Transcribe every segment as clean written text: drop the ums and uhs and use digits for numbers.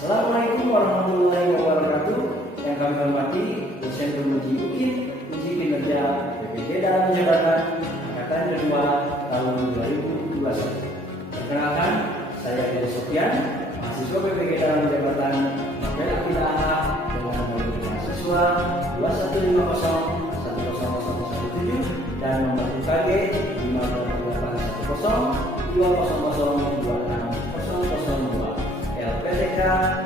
Assalamualaikum warahmatullahi wabarakatuh. Yang kami hormati dosen penguji UKIP uji kinerja PPG dalam jabatan angkatan kedua tahun 2021. Perkenalkan, saya Edi Sofyan, mahasiswa PPG dalam jabatan Novel Akidah dengan nomor mahasiswa 2150100017 dan nomor UKG 588102000260002. LPTK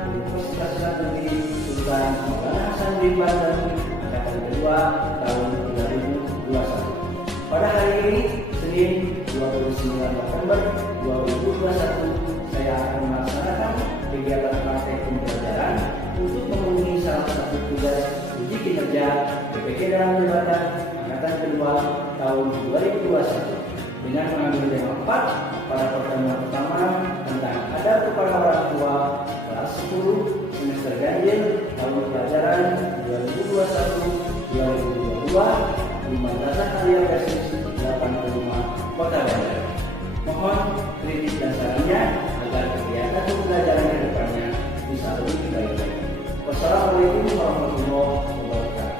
Universitas Islam Negeri Sultan Maulana Hasanuddin Banten angkatan kedua tahun 2021. Pada hari ini, Senin 29 November 2021, saya akan melaksanakan kegiatan praktek pembelajaran untuk memenuhi salah satu tugas uji kinerja PPG dalam jabatan angkatan kedua tahun 2021 dengan mengambil tema 4 pada pertemuan pertama tentang adab kepada orang tua kelas 10 semester ganjil tahun pelajaran 2021-2022 di Madrasah Aliyah Basis 85 Kota Bandar. Mohon kritik dan sarannya agar kegiatan pembelajaran ke depannya bisa lebih baik lagi. Wassalamualaikum warahmatullahi wabarakatuh.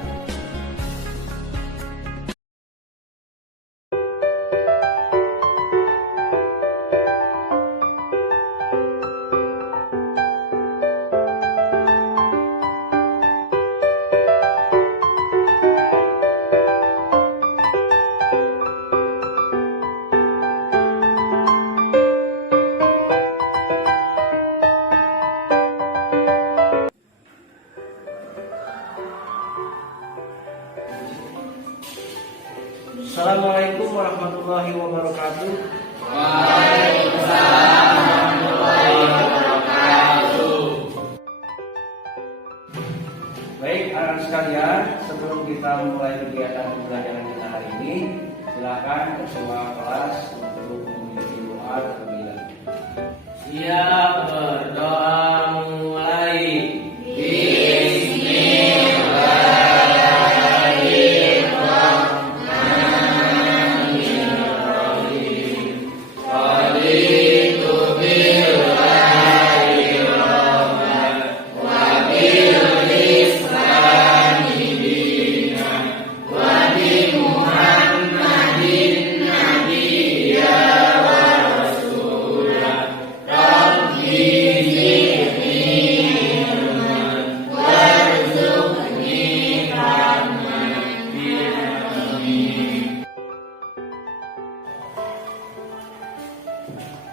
Assalamualaikum warahmatullahi wabarakatuh. Waalaikumsalam warahmatullahi wabarakatuh. Baik, anak-anak sekalian, sebelum kita memulai kegiatan pembelajaran kita hari ini, silakan ketua kelas untuk memiliki doa terlebih dahulu. Siap, berdoa mulai.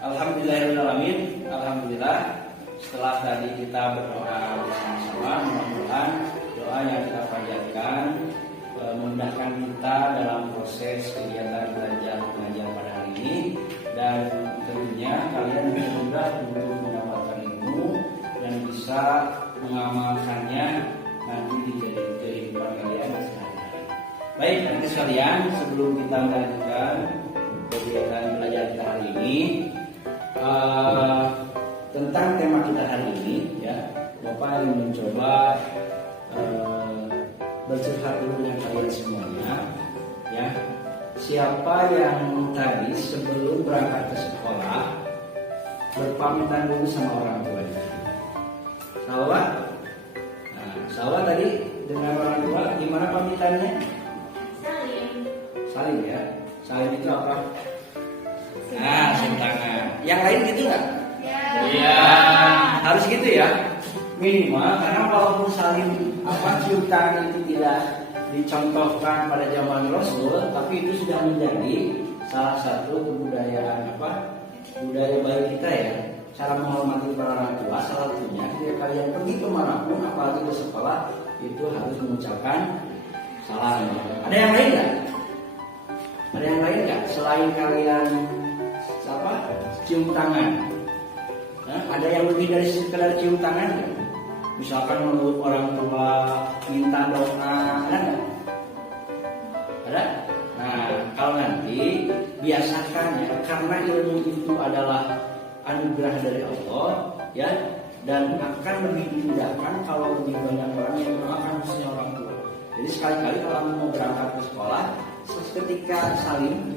Alhamdulillahirrahmanirrahim. Alhamdulillah, setelah tadi kita berdoa bersama-sama, mudah-mudahan doa yang kita panjatkan memudahkan kita dalam proses kegiatan belajar mengajar pada hari ini, dan tentunya kalian bisa mudah untuk mendapatkan ilmu dan bisa mengamalkannya nanti di kehidupan kalian sehari-hari. Baik, nanti sekalian, sebelum kita melanjutkan kegiatan belajar kita hari ini, tentang tema kita hari ini, ya, Bapak ingin mencoba bercurhat dulu dengan kalian semuanya, ya. Siapa yang tadi sebelum berangkat ke sekolah berpamitan dulu sama orang tuanya? Sawa? Nah, Sawa tadi dengan orang tua gimana pamitannya? Salim. Salim, ya. Salim itu apa? Nah, cium tangan. Yang lain gitu nggak? Iya. Harus gitu ya. Minimal, karena walaupun saling cium tangan itu tidak dicontohkan pada zaman Rasul, tapi itu sudah menjadi salah satu kebudayaan budaya baik kita, ya. Cara menghormati para orang tua, salah satunya ketika kalian pergi kemanapun, apalagi ke sekolah, itu harus mengucapkan salam. Ada yang lain nggak? Ada yang lain nggak selain kalian cium tangan? Nah, ada yang lebih dari sekedar cium tangan nggak? Misalkan menurut orang tua minta doa, ada nggak? Ada? Nah, kalau nanti biasakan ya, karena ilmu itu adalah anugerah dari Allah, ya, dan akan lebih dimudahkan kalau lebih banyak orang yang mendoakan khususnya orang tua. Jadi sekali-kali kalau mau berangkat ke sekolah,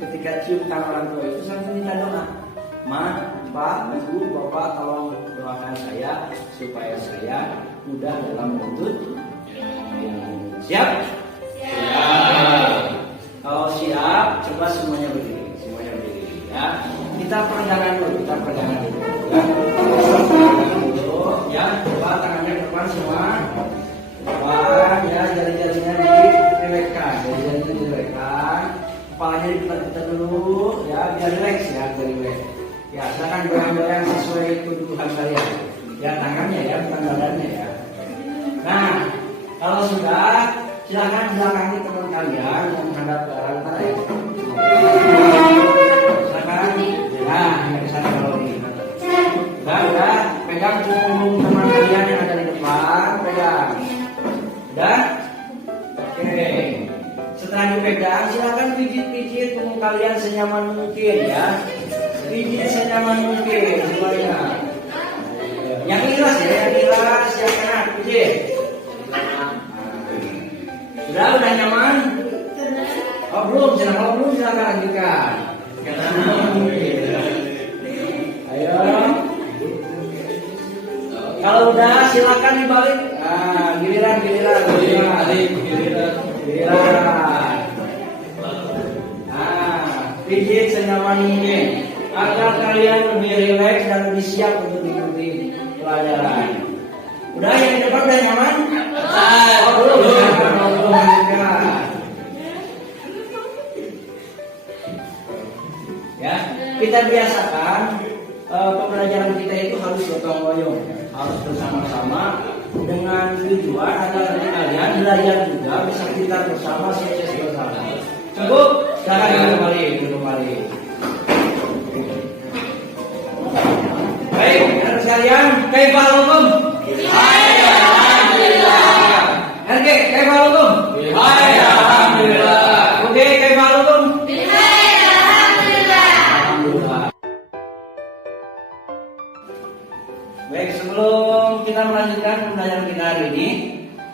ketika cium tangan orang tua itu sambil minta doa. Ma, Pak, Ibu, Bapak, tolong doakan saya supaya saya mudah dalam menuntut ilmu. Siap? Siap. Kalau siap, coba semuanya berdiri, ya. Kita pegangan dulu, ya. Ya, coba tangannya ke depan semua. Depan, ya, jari-jarinya direlekkan, kepalanya diputar-putar dulu, ya, biar rileks ya, biar rileks. Ya, silakan goyang-goyang sesuai kebutuhan kalian. Ya, tangannya ya, bukan badannya ya. Nah, kalau sudah, silakan belakangi teman kalian yang menghadap ke arah utara ya. Silakan. Nah, yang ke sana kalau ini. Udah, pegang punggung teman kalian yang ada di depan, pegang. Udah? Oke. Setelah dipegang, silakan pijit-pijit punggung kalian senyaman mungkin ya. Pijit senyaman mungkin semuanya. Yang ikhlas ya, yang enak, pijit. Udah nyaman? Oh belum, silakan lanjutkan. Ayo. Kalau udah silakan dibalik. Nah, giliran. Nah, pijit senyaman mungkin agar kalian lebih rileks dan lebih siap untuk mengikuti pelajaran. Udah yang di depan udah nyaman? Oh belum. Ya, kita biasakan pembelajaran kita itu harus gotong royong, harus bersama-sama dengan tujuan agar kalian belajar juga bisa kita bersama, sukses bersama. Cukup? Silakan kembali. Baik, anak sekalian, kaifahalukum? Alhamdulillah. Oke, kaifahalukum? Alhamdulillah. Oke, kaifahalukum? Baik, sebelum kita melanjutkan pembelajaran kita hari ini,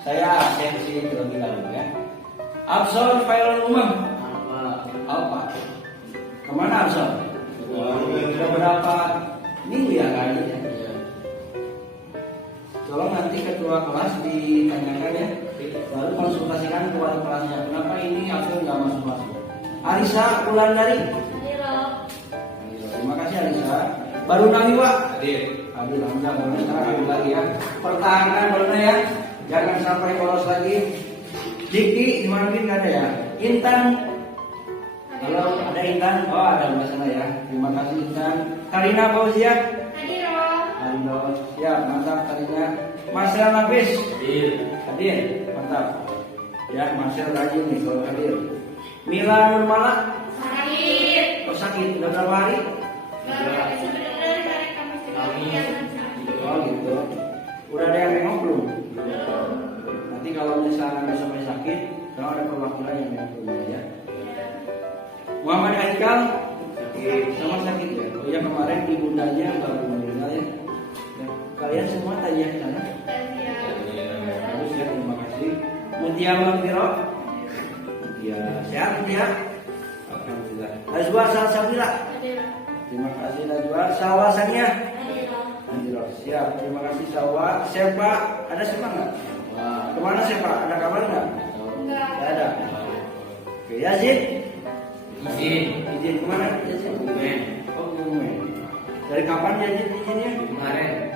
saya absensi terlebih dahulu ya. Absor file umum. Apa? Kemana absor? Sudah berapa minggu ya kayaknya? Tolong nanti ketua kelas ditanyakan ya, lalu konsultasikan kepada kelasnya. Kenapa ini absor nggak masuk? Arisa Wulandari. Terima kasih Arisa. Baru Nawi Pak. Hadir lagi ya. Pertahankan Baruna ya. Jangan sampai bolos lagi. Diki dimana nggak ada ya. Intan. Halo, ada Intan? Oh ada di sana ya. Terima kasih Intan. Karina Fauzia. Hadir. Siap, mantap Karina. Marcel Nafis. Hadir. Mantap. Ya, Marcel rajin nih kalau hadir. Mila Nurmala. Hadir. Oh sakit, udah berapa hari? Oh gitu. Udah ada yang nengok belum? Nanti kalau misalnya besok sakit, kalau ada perwakilan yang nengok ya. Muhammad Haikal sama sakit ya. Oh ya kemarin ibundanya baru meninggal ya. Kalian semua tanya ke sana. Terus ya terima kasih. Mutia Mafiro. Ya sehat ya. Alhamdulillah. Najwa Salsabila. Terima kasih Najwa. Salwa Sania. Siap, terima kasih Salwa. Siapa? Ada siapa nggak? Kemana siapa? Ada kabar nggak? Enggak ada. Oke, Yazid. Izin kemana? Yazid. Oh, Bumen. Dari kapan Yazid izinnya? Kemarin.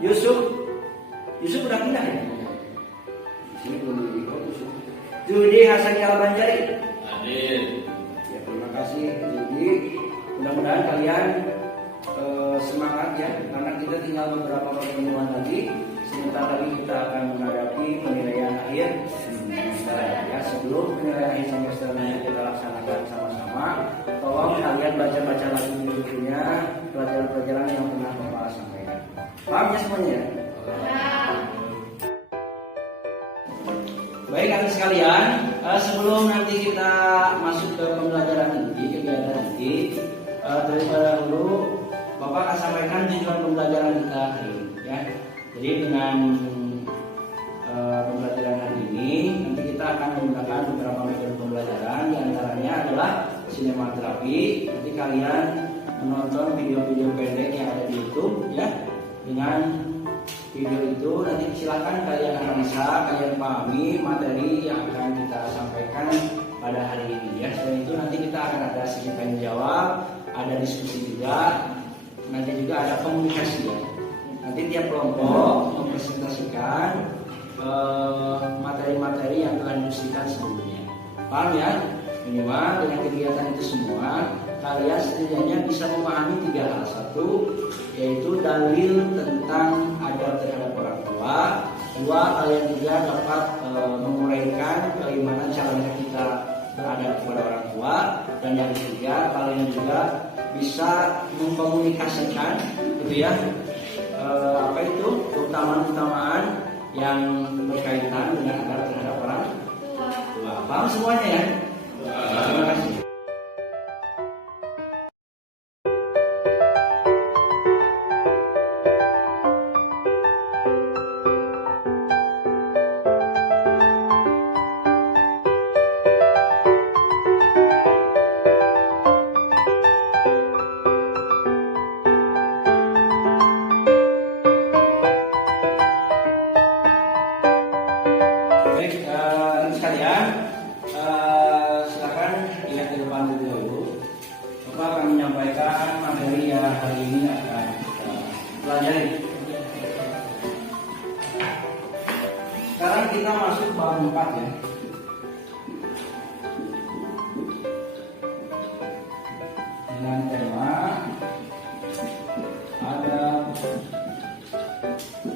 Yusuf udah pindah ya? Sini belum di Yusuf. Judi Hasan Al-Banjari. Hadir. Ya, terima kasih Judi. Mudah-mudahan kalian semangat ya, karena kita tinggal beberapa pertemuan lagi. Sebentar lagi kita akan menghadapi penilaian akhir semester ya. Sebelum penilaian akhir semester yang kita laksanakan sama-sama, tolong kalian baca-baca lagi bukunya, pelajaran-pelajaran yang pernah Bapak sampaikan. Paham ya semuanya? sekalian, sebelum nanti kita masuk ke pembelajaran inti, kegiatan inti, daripada dulu Bapak akan sampaikan tujuan pembelajaran kita hari ini, ya. Jadi dengan pembelajaran hari ini, nanti kita akan menggunakan beberapa metode pembelajaran, di antaranya adalah sinematerapi. Nanti kalian menonton video-video pendek yang ada di YouTube, ya. Dengan video itu nanti silakan kalian analisa, kalian pahami materi yang akan kita sampaikan pada hari ini, ya. Selain itu nanti kita akan ada sesi tanya jawab, ada diskusi juga, nanti juga ada komunikasi, ya. Nanti tiap kelompok mempresentasikan materi-materi yang telah didiskusikan sebelumnya. Paham ya? Minimal dengan kegiatan itu semua kalian setidaknya bisa memahami 3 hal. Satu, yaitu dalil tentang adab terhadap orang tua. 2, kalian juga dapat menguraikan bagaimana caranya kita beradab kepada orang tua. Dan yang ketiga, kalian juga bisa mengkomunikasikan, gitu ya, keutamaan-keutamaan yang berkaitan dengan adab terhadap orang tua. Paham semuanya ya? Terima kasih. Baik, sekalian, silakan lihat ke depan terlebih dahulu. Bapak akan menyampaikan materi yang hari ini akan kita pelajari. Sekarang kita masuk bab 4, ya. Dengan tema adab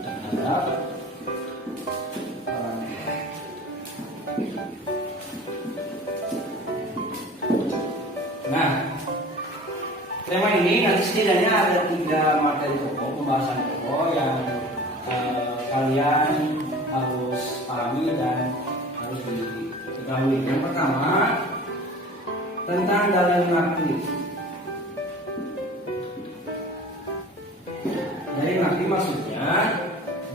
terhadap orang tua. Nah, tema ini nanti setidaknya ada 3 materi pokok, pembahasan pokok yang kalian harus pahami dan harus diketahui. Yang pertama, tentang dalil nakli. Dari nakli maksudnya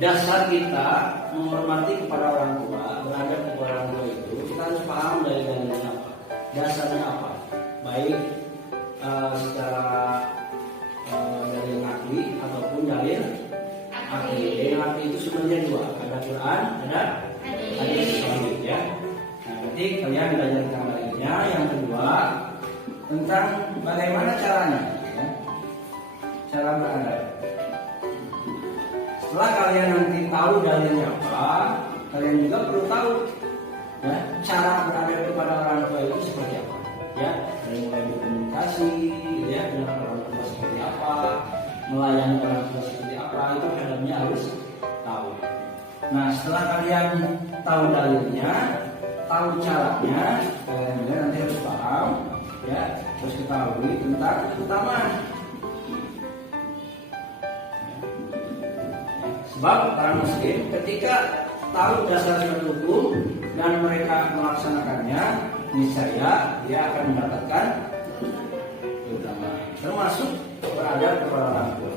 dasar kita menghormati kepada orang tua, beradab kepada orang tua itu kita harus paham dari dalilnya apa, dasarnya apa, baik secara dalil nakli ataupun dalil akli. Dalil nakli itu sebenarnya 2, ada Quran, ada hadis sahih, ya. Nah, nanti kalian belajar tentang dalilnya. Yang kedua, tentang bagaimana caranya, ya, cara beradab. Setelah kalian nanti tahu dalilnya apa, kalian juga perlu tahu, ya, cara beradab kepada orang tua itu seperti apa, ya. Dari mulai berkomunikasi, ya, dengan orang tua seperti apa, melayani orang tua seperti apa, itu adabnya harus tahu. Nah, setelah kalian tahu dalilnya, tahu caranya, kalian juga nanti harus paham, ya, harus ketahui tentang keutamaan. Sebab orang muslim ketika tahu dasar hukum dan mereka melaksanakannya, niscaya dia akan mendapatkan keutamaan, termasuk beradab kepada orang tua,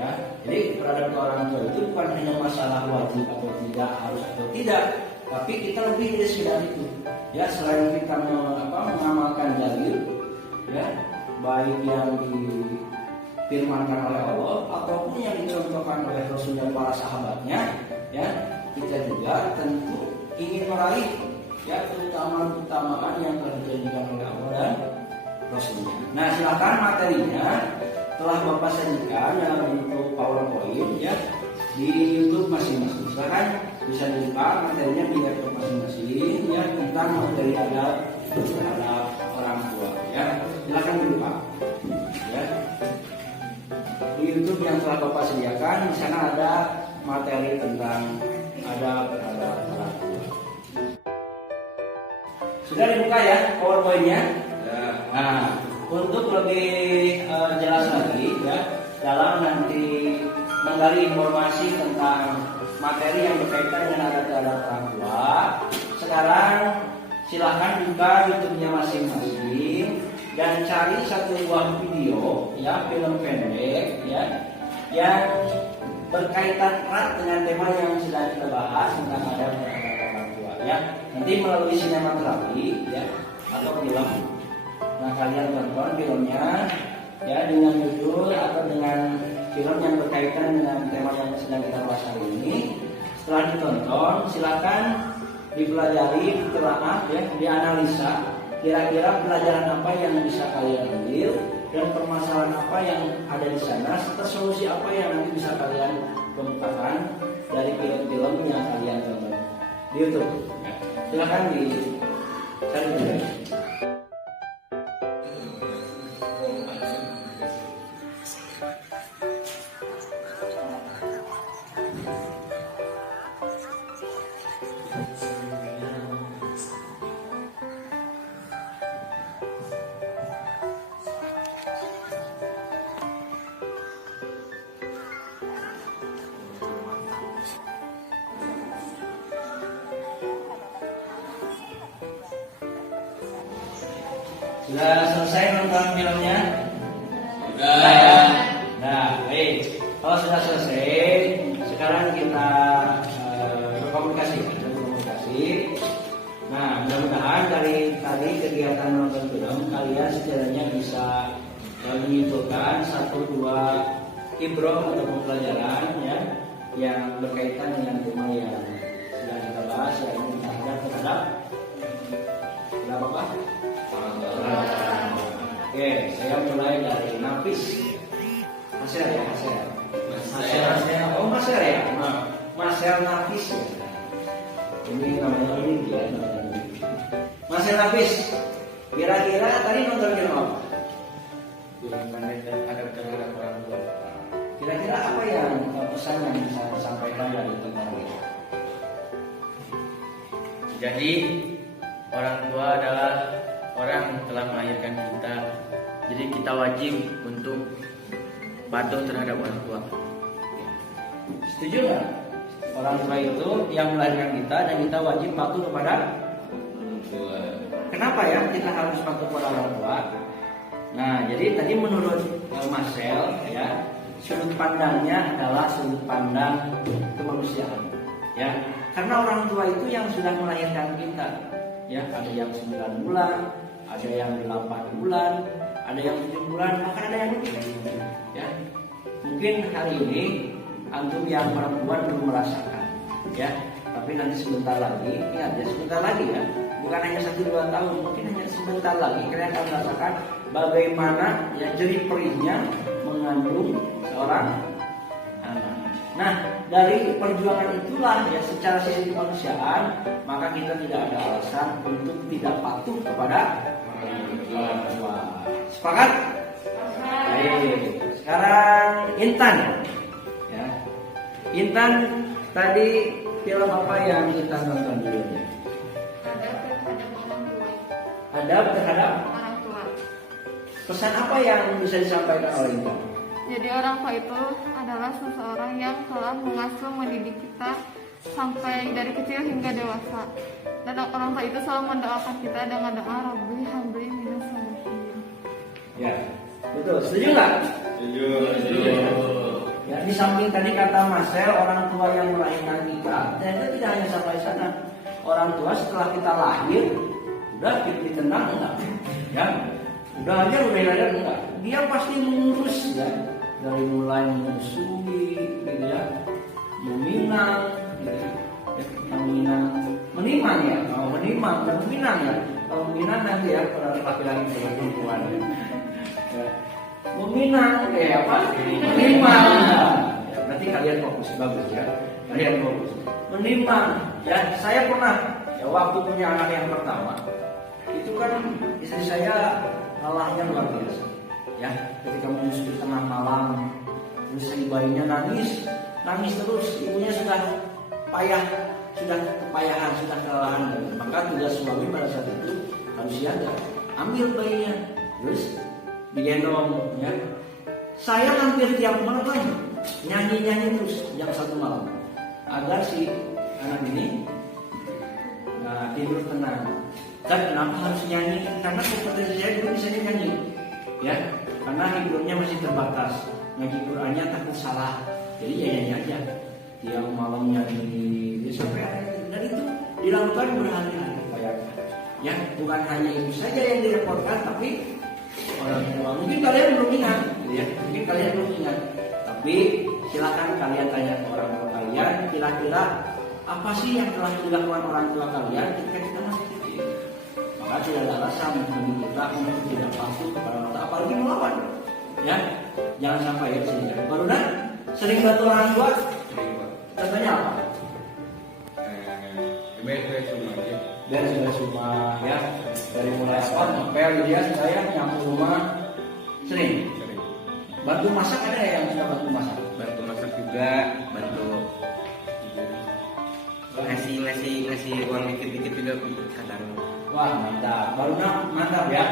ya. Jadi beradab kepada orang tua itu bukan hanya masalah wajib atau tidak, harus atau tidak, tapi kita lebih dari sekedar itu, ya. Selain kita mengamalkan dalil, ya, baik yang difirmankan oleh Allah ataupun yang dicontohkan oleh Rasul dan para sahabatnya, ya, kita juga tentu ingin meraih, ya, keutamaan yang telah dijanjikan oleh Allah dan Rasulnya. Nah, silakan materinya telah Bapak sajikan dalam bentuk PowerPoint, ya, di YouTube masing-masing. Silakan bisa dilihat materinya di laptop masing-masing, ya, tentang materi adab terhadap orang tua, ya. Silakan dilihat, ya. Di YouTube yang telah Bapak sediakan, di sana ada materi tentang adab terhadap orang tua. Sudah dibuka ya PowerPoint-nya? Ya. Nah, untuk lebih jelas lagi, ya, dalam nanti menggali informasi tentang materi yang berkaitan dengan adab terhadap orang tua, sekarang silahkan buka YouTube-nya masing-masing dan cari satu buah video ya, film pendek ya, yang berkaitan erat dengan tema yang sedang kita bahas tentang adab terhadap orang tua ya. Nanti melalui sinematerapi ya atau film. Nah, kalian tonton filmnya ya dengan judul atau dengan film yang berkaitan dengan tema yang sedang kita bahas hari ini. Setelah ditonton, silakan dipelajari, ditelaah ya, dianalisa kira-kira pelajaran apa yang bisa kalian ambil dan permasalahan apa yang ada di sana serta solusi apa yang nanti bisa kalian kemukakan dari film-film yang kalian tonton di YouTube. Silakan dicari dulu. Sudah selesai nonton filmnya? Sudah. Nah, baik. Kalau sudah selesai, sekarang kita berkomunikasi. Nah, mudah-mudahan dari tadi kegiatan nonton film kalian setidaknya bisa menyimpulkan 1-2 ibrah atau pembelajaran ya yang berkaitan dengan tema yang sedang kita bahas, yaitu terhadap apa? Oke, saya mulai dari Nafis. Masel ya, Masel. Oh, Masel ya. Masel Nafis. Ini namanya ini ya. Masel Nafis. Kira-kira tadi nonton film apa? Film pendek dan adab terhadap orang tua. Kira-kira apa yang pesan yang bisa disampaikan dari tentang ini? Jadi orang tua adalah orang yang telah melahirkan kita. Jadi kita wajib untuk patuh terhadap orang tua. Setuju nggak? Orang tua itu yang melahirkan kita dan kita wajib patuh kepada Orang tua. Kenapa ya kita harus patuh kepada orang tua? Nah, jadi tadi menurut Marcel ya, sudut pandangnya adalah sudut pandang kemanusiaan. Ya, karena orang tua itu yang sudah melahirkan kita. Ya, ada yang 9 bulan, ada yang 8 bulan, ada yang 7 bulan, bahkan ada yang lebih. Ya, mungkin hari ini antum yang perempuan belum merasakan, ya. Tapi nanti sebentar lagi, ingat ya, sebentar lagi ya, bukan hanya 1-2 tahun, mungkin hanya sebentar lagi kalian akan merasakan bagaimana ya jerih perihnya mengandung seorang anak. Nah, dari perjuangan itulah ya secara sisi kemanusiaan, maka kita tidak ada alasan untuk tidak patuh kepada orang tua. Sepakat? Baik. Sekarang Intan. Ya. Intan, tadi film apa yang kita nonton dulu? Adab terhadap orang tua. Adab terhadap Orang tua. pesan apa yang bisa disampaikan oleh Intan? Jadi orang tua itu adalah seseorang yang telah mengasuh mendidik kita sampai dari kecil hingga dewasa. Dan orang tua itu selalu mendoakan kita dengan doa Rabbi habli minas sholihin. Ya, betul. Setuju nggak? Setuju. Ya, di samping tadi kata Marcel, orang tua yang melahirkan kita, ternyata tidak hanya sampai sana. Orang tua setelah kita lahir, udah ditendang enggak? Ya, udah aja enggak? Dia pasti mengurus ya, dari mulai menyusui, gitu ya, meminang, gitu ya, menimang ya, menimang dan meminang ya. Kalau meminang nanti ya, kalau laki-laki perempuan ya. Meminang kayak apa? Menimang. Ya, nanti kalian fokus bagus ya. Kalian fokus. Menimang. Ya, saya pernah ya waktu punya anak yang pertama, itu kan istri saya lelahnya luar biasa. Ya, ketika menyusui tengah malam, terus si bayinya nangis terus, ibunya sudah payah, sudah kepayahan, sudah kelelahan. Maka tugas suami pada saat itu harus siaga, ambil bayinya, terus digendong ya. Saya hampir tiap malam nyanyi terus jam 1 malam agar si anak ini Nah, tidur tenang. Dan kenapa harus nyanyi? Karena kompetensi saya dulu bisa nyanyi, ya. Karena hidupnya masih terbatas. Ngaji Qurannya takut salah, jadi ya nyanyi aja. Tiap malam nyanyi, ya sampai dan itu dilakukan berhari-hari, bayangkan. Ya, bukan hanya ibu saja yang direpotkan, tapi orang tua. Mungkin kalian belum ingat, ya. Mungkin kalian belum ingat. Tapi silakan kalian tanya ke orang tua kalian, kira-kira apa sih yang telah dilakukan orang tua kalian ketika kita masih kecil. Maka tidak ada alasan bagi kita untuk tidak patuh kepada orang tua, apalagi melawan. Ya, jangan sampai ya sini. Baru dah sering bantu orang tua. Contohnya apa? Beres rumah, ya. Dari mulai apa? Ngepel dia, saya nyapu rumah sering. Bantu masak ada ya yang suka bantu masak? Bantu masak juga, bantu ngasih uang dikit-dikit juga kadang. Wah, mantap. Baru mantap ya.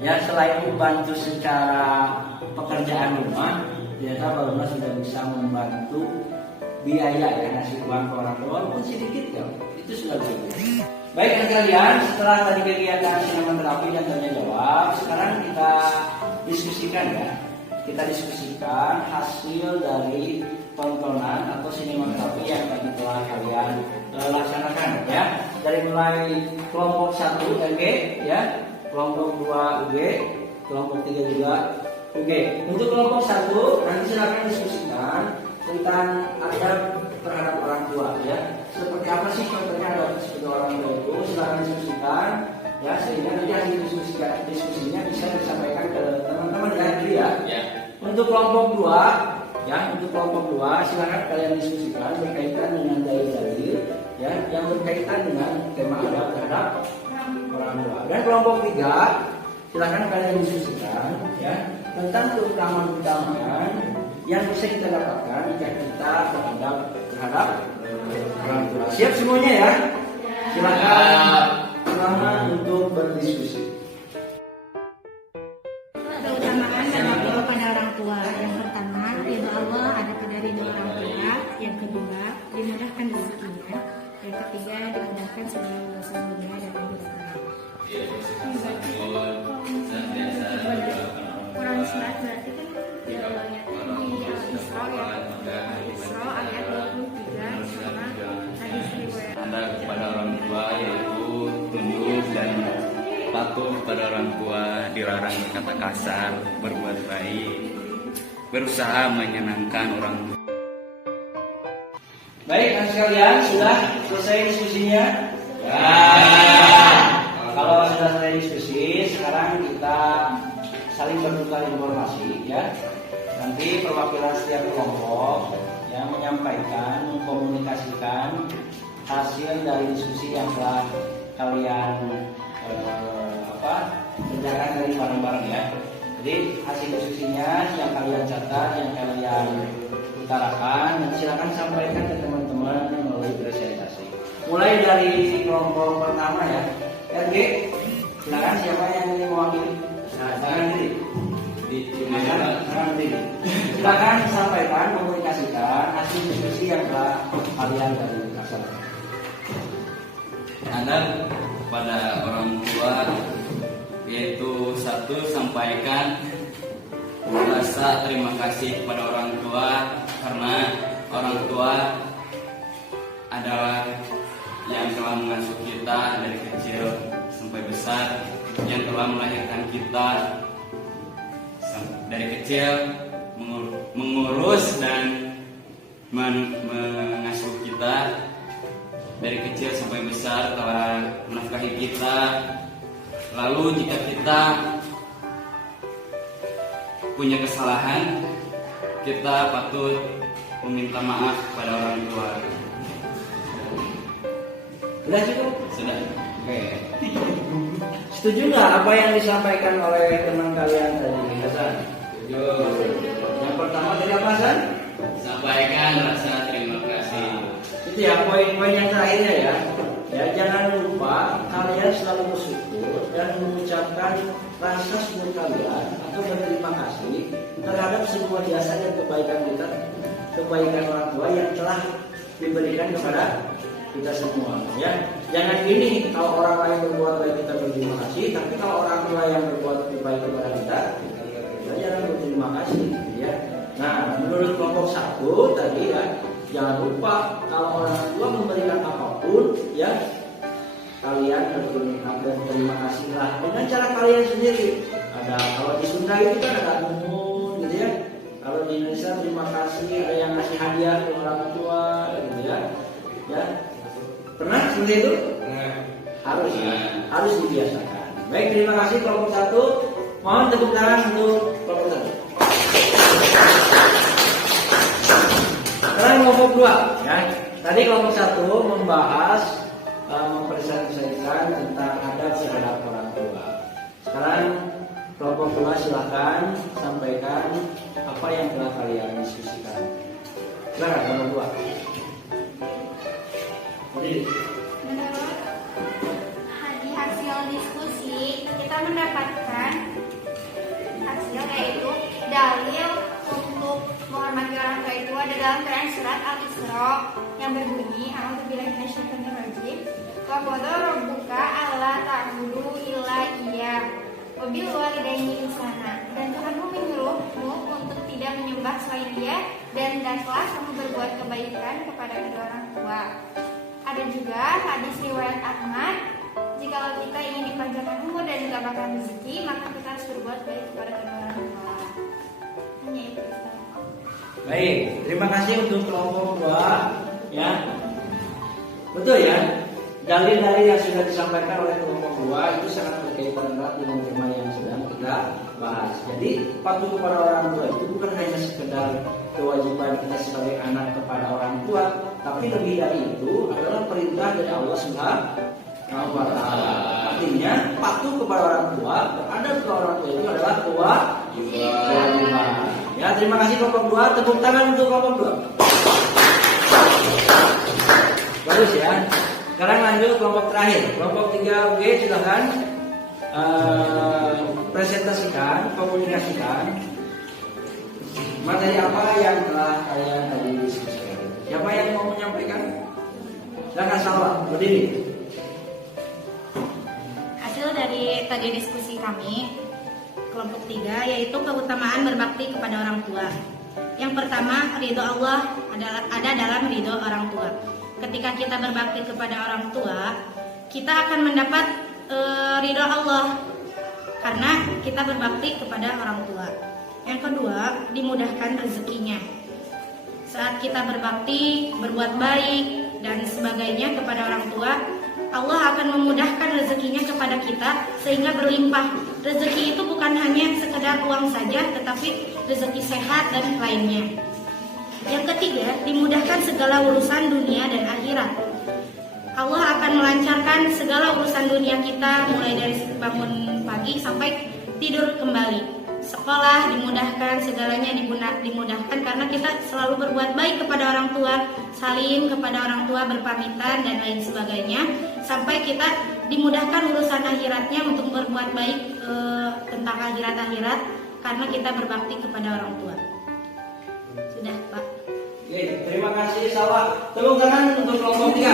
Ya, selain membantu secara pekerjaan rumah, ternyata Baruna sudah bisa membantu biaya ya, ngasih uang ke orang tua walaupun sedikit ya. Itu sudah cukup. Baik kalian, setelah tadi kegiatan sinema terapi dan tanya jawab, sekarang kita diskusikan ya. Kita diskusikan hasil dari tontonan atau sinema terapi yang tadi telah kalian laksanakan ya. Dari mulai kelompok 1 UG ya, kelompok 2 UG, kelompok 3 juga UG. Untuk kelompok 1 nanti silakan diskusikan tentang adab terhadap orang tua ya. Seperti apa sih contohnya adab seperti orang tua itu, silakan diskusikan ya, sehingga nanti hasil diskusinya bisa disampaikan ke teman-teman ya. Untuk kelompok 2 ya, untuk kelompok 2 silakan kalian diskusikan berkaitan dengan dalil-dalil ya yang berkaitan dengan tema adab terhadap orang tua. Dan kelompok 3 silakan kalian diskusikan ya tentang keutamaan-keutamaan yang bisa kita dapatkan jika kita beradab terhadap orang tua. Siap semuanya ya? Silakan selama untuk berdiskusi. Keutamaan dan adab kepada orang tua. Yang pertama, ridho Allah ada pada ridho orang tua. Yang kedua, dimudahkan rezekinya. Yang ketiga, dimudahkan segala urusan dunia dan akhirat. Quran surat berarti kan jawabannya di Isra ya. Isra ayat 23 sama hadis riwayat. Ada kepada orang tua yaitu tunduk dan patuh kepada orang tua, dilarang berkata kasar, berbuat baik, berusaha menyenangkan orang tua. Baik, anak sekalian, sudah selesai diskusinya? Ya. Kalau sudah selesai diskusi, sekarang kita saling bertukar informasi ya. Nanti perwakilan setiap kelompok yang menyampaikan, mengkomunikasikan hasil dari diskusi yang telah kalian kerjakan dari bareng-bareng ya. Jadi hasil diskusinya yang kalian catat, yang kalian utarakan, dan silakan sampaikan ke teman-teman melalui presentasi. Mulai dari kelompok pertama ya, RG, silakan siapa yang ingin mewakili? Nah, tangan diri. Tangan diri. Silakan sampaikan, komunikasikan hasil diskusi yang telah kalian dari laksanakan. Adab pada orang tua yaitu 1, sampaikan rasa terima kasih kepada orang tua karena orang tua adalah yang telah mengasuh kita dari kecil sampai besar, yang telah melahirkan kita dari kecil, mengurus dan mengasuh kita dari kecil sampai besar, telah menafkahi kita. Lalu jika kita punya kesalahan, kita patut meminta maaf kepada orang tua. Sudah cukup? Sudah. Oke. Setuju nggak apa yang disampaikan oleh teman kalian tadi, Hasan? Setuju. Yang pertama dari apa, Hasan? Sampaikan rasa terima kasih. Itu ya poin-poin yang terakhirnya ya. Ya, jangan lupa kalian selalu bersyukur dan mengucapkan rasa syukur kalian atau berterima kasih terhadap semua jasa dan kebaikan kita, kebaikan orang tua yang telah diberikan kepada kita semua ya. Jangan gini, kalau orang lain berbuat baik kita berterima kasih, tapi kalau orang tua yang berbuat baik kepada kita jangan berterima kasih ya. Nah, menurut kelompok 1 tadi ya, jangan lupa kalau orang tua memberikan apapun ya, kalian berterima kasihlah dengan cara kalian sendiri. Ada kalau di Sunda itu kan ada nuhun gitu ya. Kalau di Indonesia terima kasih, ada yang ngasih hadiah ke orang tua gitu ya. Ya. Pernah seperti itu? Harus ya, harus dibiasakan. Baik, terima kasih kelompok 1. Mohon tepuk tangan untuk kelompok 1. Sekarang kelompok 2 ya. Tadi kelompok 1 membahas mempresentasikan tentang adab terhadap orang tua. Sekarang kelompok 2 silakan sampaikan apa yang telah kalian diskusikan. Silakan kelompok 2. Jadi, Menurut hasil diskusi kita mendapatkan hasil yaitu dalil untuk menghormati orang tua itu ada dalam Quran surat Al-Isra yang berbunyi A'udzubillahi minasyaitonir rajim wa qada rabbuka alla ta'budu illa iyyah wa bil walidaini ihsana, dan Tuhanmu menyuruhmu untuk tidak menyembah selain Dia dan hendaklah kamu berbuat kebaikan kepada kedua orang tua. Ada juga hadis riwayat Ahmad, jikalau kita ingin dipanjangkan umur dan juga makan rezeki, maka kita harus berbuat baik kepada kedua orang tua. Hanya itu. baik, terima kasih untuk kelompok 2 ya. Betul ya. Dalil-dalil yang sudah disampaikan oleh kelompok 2 itu sangat berkaitan erat dengan tema yang sedang kita bahas. Jadi, patuh kepada orang tua itu bukan hanya sekedar kewajiban kita sebagai anak kepada orang tua, tapi lebih dari itu adalah perintah dari Allah Subhanahu wa taala. Artinya, patuh kepada orang tua, beradab kepada orang tua itu adalah kewajiban. Ya, terima kasih kelompok 2. Tepuk tangan untuk kelompok 2. Bagus ya. Sekarang lanjut kelompok terakhir, kelompok 3B, silakan presentasikan, komunikasikan materi apa yang telah kalian tadi diskusikan. Siapa yang mau menyampaikan? Silakan Salwa, berdiri. Hasil dari tadi diskusi kami kelompok 3 yaitu keutamaan berbakti kepada orang tua. Yang pertama, ridho Allah ada dalam ridho orang tua. Ketika kita berbakti kepada orang tua, kita akan mendapat ridho Allah karena kita berbakti kepada orang tua. Yang kedua, dimudahkan rezekinya. Saat kita berbakti, berbuat baik dan sebagainya kepada orang tua, Allah akan memudahkan rezekinya kepada kita sehingga berlimpah. Rezeki itu bukan hanya sekedar uang saja, tetapi rezeki sehat dan lainnya. Yang ketiga, dimudahkan segala urusan dunia dan akhirat. Allah akan melancarkan segala urusan dunia kita mulai dari bangun pagi sampai tidur kembali. Sekolah dimudahkan, segalanya dimudahkan karena kita selalu berbuat baik kepada orang tua, salim kepada orang tua, berpamitan dan lain sebagainya, sampai kita dimudahkan urusan akhiratnya untuk berbuat baik tentang akhirat-akhirat karena kita berbakti kepada orang tua. Sudah, Pak. Oke, terima kasih Salwa. Tepuk tangan untuk kelompok 3.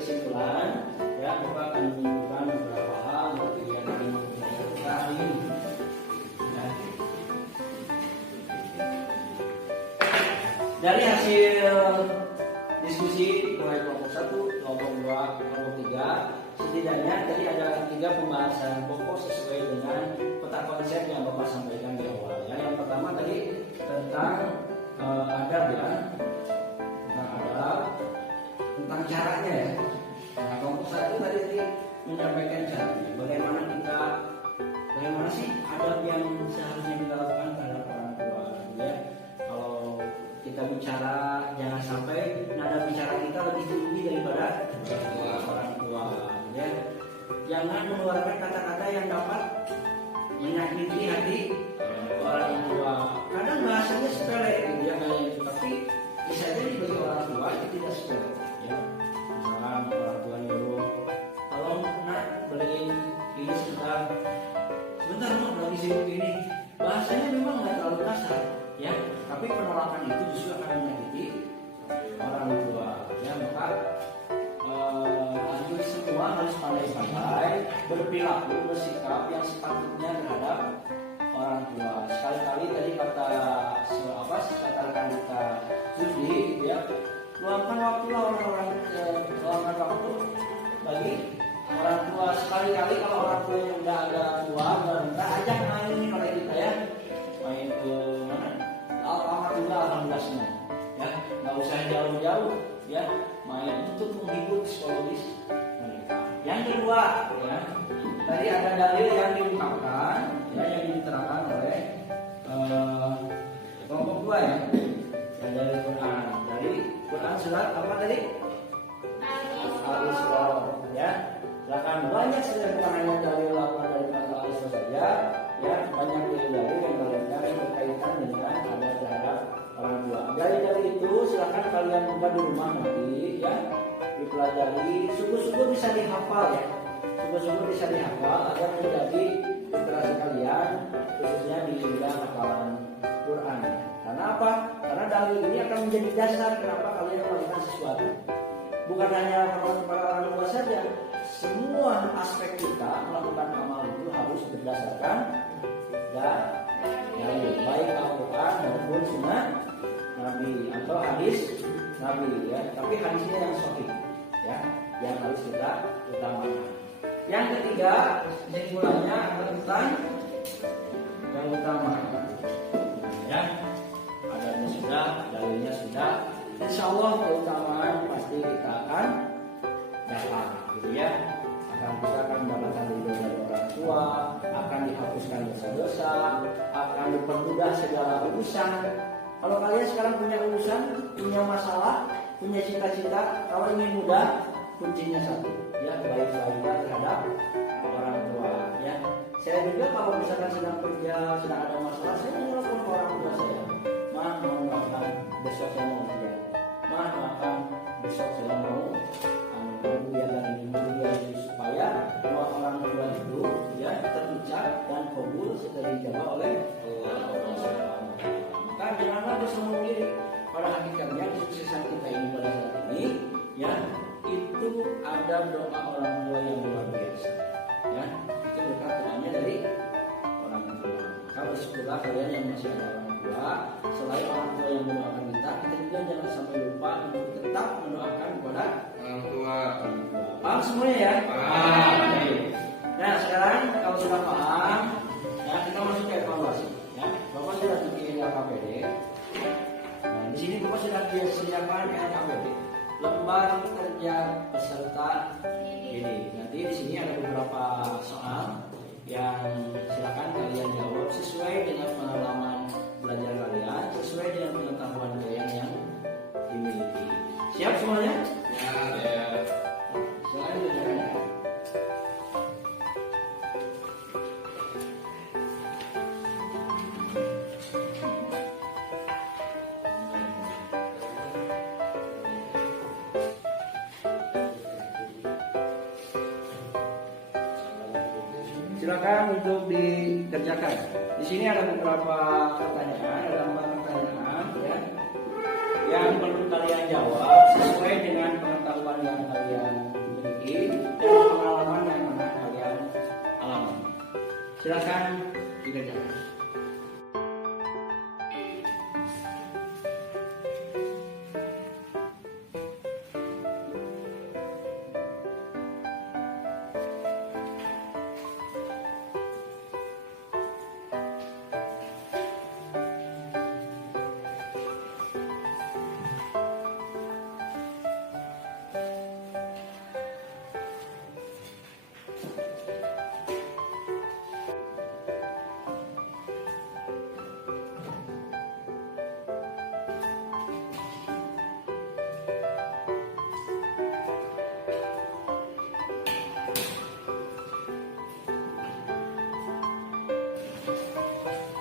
kesimpulan, ya, Bapak akan menunjukkan beberapa hal yang hari ini. Ya. Dari hasil diskusi mulai kelompok 1, kelompok 2, kelompok 3. Setidaknya tadi ada 3 pembahasan pokok sesuai dengan peta konsep yang Bapak sampaikan di awal. Ya. Yang pertama tadi tentang adab ya, tentang adab, tentang caranya ya. Nah, kelompok 1 tadi menyampaikan caranya, bagaimana sih adab yang seharusnya kita lakukan terhadap orang tua ya. Kalau kita bicara, jangan sampai nada bicara kita lebih tinggi daripada orang tua ya. Jangan mengeluarkan kata-kata yang dapat menyakiti hati orang tua. Kadang bahasanya sepele gitu ya, tapi bisa jadi bagi orang tua itu tidak sepele ya. Misalkan orang tua nyuruh, tolong nak beliin ini sebentar nak lagi sibuk ini. Bahasanya memang nggak terlalu kasar ya, tapi penolakan itu justru akan menyakiti orang tua ya. Maka kita semua harus pandai-pandai berperilaku, bersikap yang sepatutnya terhadap orang tua. Sekali-kali tadi kata rekan kita Susi ya, luangkan waktu bagi orang tua. Sekali-kali kalau orang tua yang udah ada tua, kita ajak main oleh kita ya, main ke mana? Alhamdulillah juga alhamdulillah senang ya, nggak usah jauh-jauh ya, main untuk menghibur psikologis mereka. Yang kedua ya, tadi ada dalil yang diungkapkan ya, yang diterangkan oleh kelompok 2 ya, yang dari Quran. Dari Quran surat apa tadi? Al-Isra ya. Silakan, banyak sekali, bukan hanya dalil dari Al-Isra saja ya, banyak dalil yang berkaitan dengan adab terhadap orang tua. Dari itu silakan kalian buka di rumah nanti ya, dipelajari, sungguh-sungguh bisa dihafal ya, sungguh-sungguh bisa dihafal agar menjadi literasi kalian, khususnya di bidang hafalan Quran. Karena apa? Karena dalil ini akan menjadi dasar kenapa kalian melakukan sesuatu. Bukan hanya para orang tua saja, semua aspek kita melakukan amal itu harus berdasarkan dalil, baik Al-Quran maupun sunnah Nabi atau hadis Nabi ya. Tapi hadisnya yang sahih ya, yang harus kita utamakan. Yang ketiga, kesimpulannya tentang yang utama ya, adabnya sudah, dalilnya sudah. Insya Allah keutamaan pasti kita akan dapat gitu ya. Kita akan mendapatkan ridho dari orang tua, akan dihapuskan dosa-dosa, akan dipermudah segala urusan. Kalau kalian sekarang punya urusan, punya masalah, punya cita-cita, kalau ingin mudah, kuncinya satu ya, baik-baiknya terhadap orang tua ya. Saya juga kalau misalkan sedang kerja, sedang ada masalah, saya menelpon ke orang tua saya, "Mah, mau makan, besok saya mau kerja. Mah, makan, besok saya mau supaya doa orang tua itu ya terucap dan kabul setelah dijawab oleh Allah. Maka janganlah bersombong diri. Pada hakikatnya kesuksesan kita ini pada saat ini ya, itu ada doa orang tua yang luar biasa ya. Itu berkat doanya dari orang tua. Kalau sekolah kalian yang masih ada orang tua, selain orang tua yang mendoakan kita juga jangan sampai lupa untuk tetap mendoakan kepada orang tua. Paham semuanya ya? Paham. Nah sekarang kalau sudah paham, ya kita masuk ke evaluasi. Ya, Bapak sudah bikin LKPD. Nah di sini Bapak sudah disediakan LKPD, lembar kerja peserta ini. Nanti di sini ada beberapa soal yang silakan kalian jawab sesuai dengan pengalaman belajar kalian, sesuai dengan pengetahuan kalian yang dimiliki. Siap semuanya? Ya. Silakan untuk dikerjakan. Di sini ada beberapa pertanyaan, ada 4 pertanyaan ya, yang perlu kalian jawab sesuai dengan pengetahuan yang kalian miliki dan pengalaman yang pernah kalian alami. Silakan dikerjakan.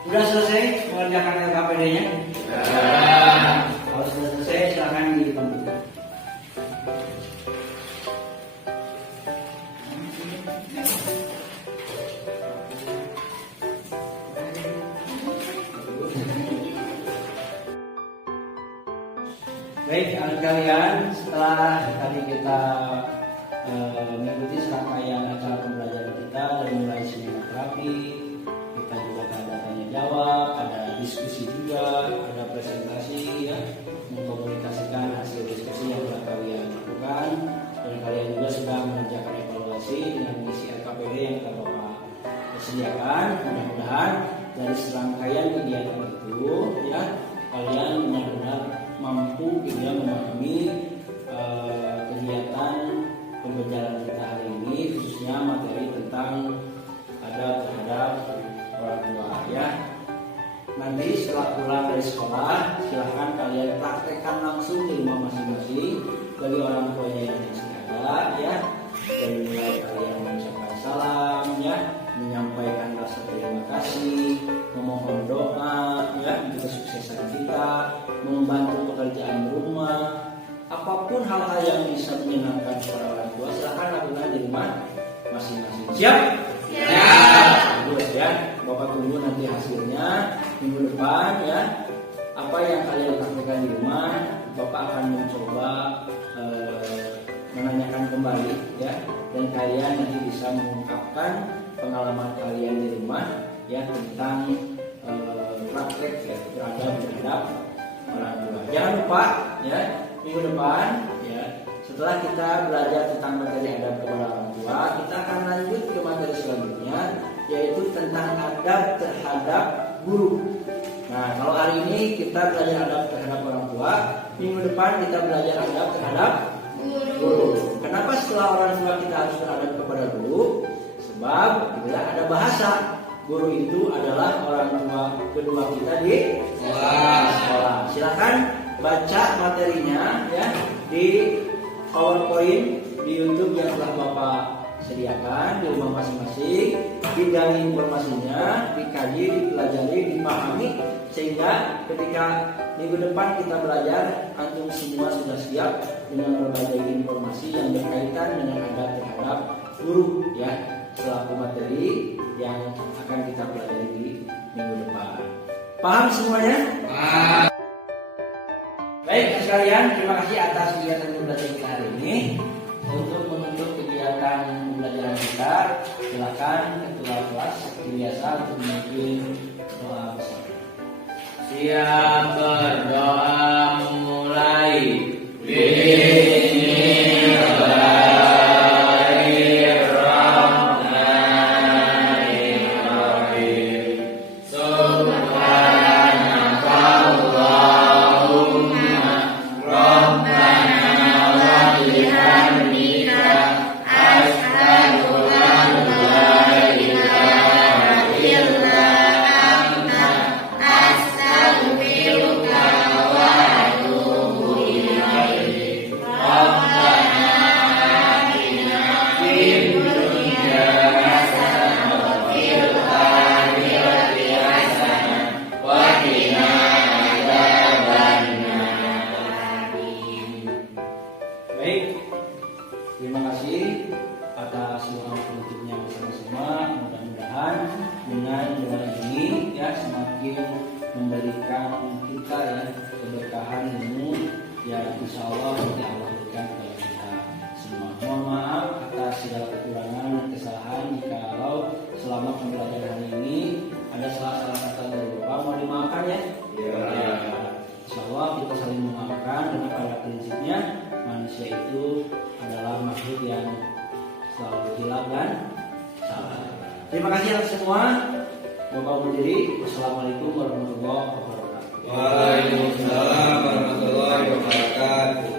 Udah selesai mengerjakan LKPD-nya? Kalau sudah selesai silakan ditunjukkan. Baik, anak kalian, setelah tadi kita mengikuti serangkaian acara pembelajaran kita dari mulai sinematografi, kita juga ada tanya jawab, ada diskusi juga, ada presentasi, ya, mengkomunikasikan hasil diskusi yang telah kalian lakukan, dan kalian juga sudah mengerjakan evaluasi dengan mengisi LKPD yang telah Bapak sediakan. Mudah-mudahan dari serangkaian kegiatan itu, ya, kalian benar-benar mampu juga memahami kegiatan pembelajaran kita hari ini, khususnya materi tentang adab terhadap orang tua, ya. Nanti setelah pulang dari sekolah, silahkan kalian praktekkan langsung di rumah masing-masing bagi orang tuanya yang masih ada, ya. Dan mulai kalian mengucapkan salam, ya, menyampaikan rasa terima kasih, memohon doa, ya, untuk kesuksesan kita, membantu pekerjaan rumah, apapun hal-hal yang bisa menyenangkan para orang tua, silahkan lakukan di rumah masing-masing. Siap? Siap. Bagus, ya. Bapak tunggu nanti hasilnya minggu depan, ya. Apa yang kalian praktekkan di rumah, Bapak akan mencoba menanyakan kembali, ya. Dan kalian nanti bisa mengungkapkan pengalaman kalian di rumah, ya, tentang praktek, ya, terhadap orang tua. Jangan lupa, ya, minggu depan, ya, setelah kita belajar tentang materi adab kepada orang tua, kita akan lanjut ke materi selanjutnya, yaitu tentang adab terhadap guru. Nah, kalau hari ini kita belajar adab terhadap orang tua, minggu depan kita belajar adab terhadap guru. Kenapa setelah orang tua kita harus beradab kepada guru? Sebab bila ada bahasa, guru itu adalah orang tua kedua kita di sekolah. Silakan baca materinya, ya, di PowerPoint di YouTube yang telah Bapak sediakan di rumah masing-masing. Digali informasinya, dikaji, dipelajari, dipahami, sehingga ketika minggu depan kita belajar, antum semua sudah siap dengan berbagai informasi yang berkaitan dengan adab terhadap guru, ya, selaku materi yang akan kita pelajari di minggu depan. Paham semuanya? Paham. Baik sekalian, terima kasih atas kegiatan pembelajaran kita hari ini. Untuk menutup kegiatan pembelajaran kita, silakan ketua kelas seperti biasa untuk memimpin doa bersama. Siap berdoa mulai. Baik, terima kasih atas doa penutupnya bersama-sama. Mudah-mudahan dengan doa ini, ya, semakin memberikan kita, ya, keberkahan ilmu, ya, insya Allah nanti Allah berikan kepada kita semua. Mohon maaf atas segala kekurangan dan kesalahan jikalau selama pembelajaran hari ini ada salah-salah kata dari Bapak, mau dimaafkan, ya. Ya. Insya Allah kita saling memaafkan, dan pada prinsipnya manusia itu adalah makhluk yang selalu hilaf dan salah. Terima kasih atas semua. Bapak berdiri. Wassalamualaikum warahmatullahi wabarakatuh. Waalaikumsalam warahmatullahi wabarakatuh.